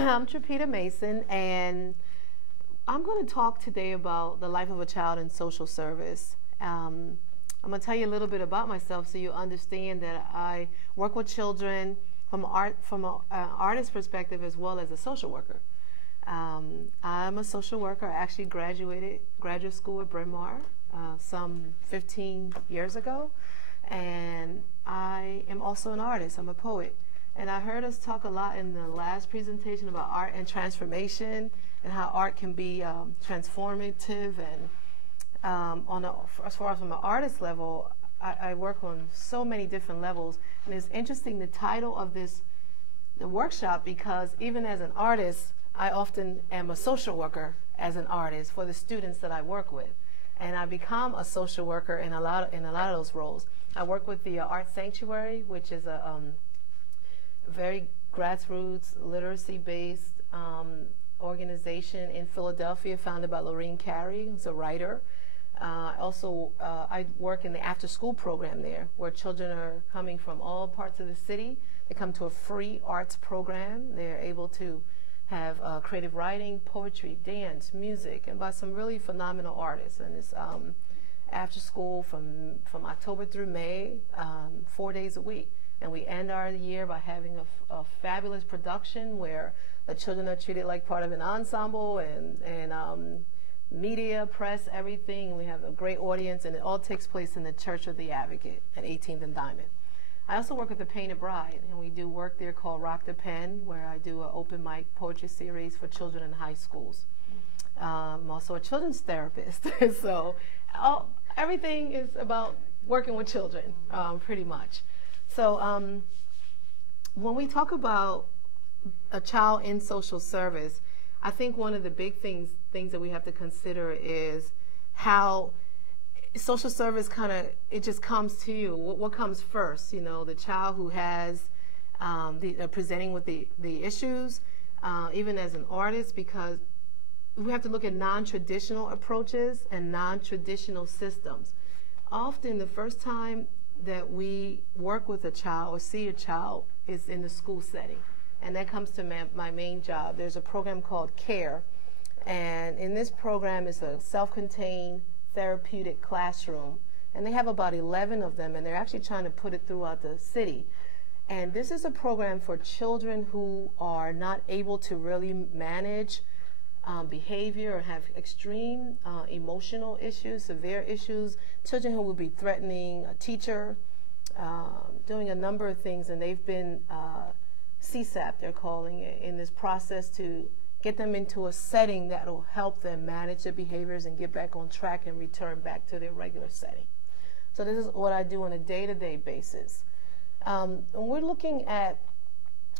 I'm Trapeta Mason, and I'm going to talk today about the life of a child in social service. I'm going to tell you a little bit about myself so you understand that I work with children from an artist perspective as well as a social worker. I'm a social worker. I actually graduated graduate school at Bryn Mawr some 15 years ago, and I am also an artist. I'm a poet. And I heard us talk a lot in the last presentation about art and transformation and how art can be transformative. And as far as from an artist level, I work on so many different levels. And it's interesting the title of the workshop, because even as an artist, I often am a social worker as an artist for the students that I work with. And I become a social worker in a lot of those roles. I work with the Art Sanctuary, which is a very grassroots, literacy-based organization in Philadelphia, founded by Lorraine Carey, who's a writer. I work in the after-school program there, where children are coming from all parts of the city. They come to a free arts program. They're able to have creative writing, poetry, dance, music, and by some really phenomenal artists. And it's after school from October through May, 4 days a week. And we end our year by having a fabulous production where the children are treated like part of an ensemble, and media, press, everything. We have a great audience, and it all takes place in the Church of the Advocate at 18th and Diamond. I also work with the Painted Bride, and we do work there called Rock the Pen, where I do an open mic poetry series for children in high schools. I'm also a children's therapist, so everything is about working with children, pretty much. So when we talk about a child in social service, I think one of the big things that we have to consider is how social service it just comes to you. What comes first? You know, the child who has presenting with the issues, even as an artist, because we have to look at non-traditional approaches and non-traditional systems. Often the first time that we work with a child or see a child is in the school setting. And that comes to my main job. There's a program called CARE. And in this program is a self-contained therapeutic classroom. And they have about 11 of them, and they're actually trying to put it throughout the city. And this is a program for children who are not able to really manage behavior or have extreme emotional issues, severe issues, children who will be threatening a teacher, doing a number of things, and they've been CSAP, they're calling it, in this process to get them into a setting that will help them manage their behaviors and get back on track and return back to their regular setting. So this is what I do on a day-to-day basis. And we're looking at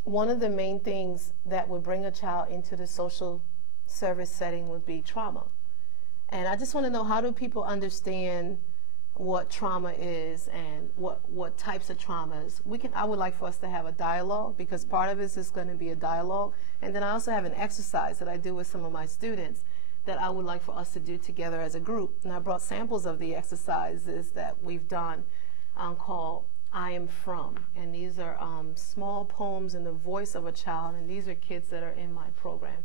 one of the main things that would bring a child into the social service setting would be trauma. And I just want to know, how do people understand what trauma is and what types of traumas? I would like for us to have a dialogue, because part of this is going to be a dialogue. And then I also have an exercise that I do with some of my students that I would like for us to do together as a group. And I brought samples of the exercises that we've done called I Am From. And these are small poems in the voice of a child, and these are kids that are in my program.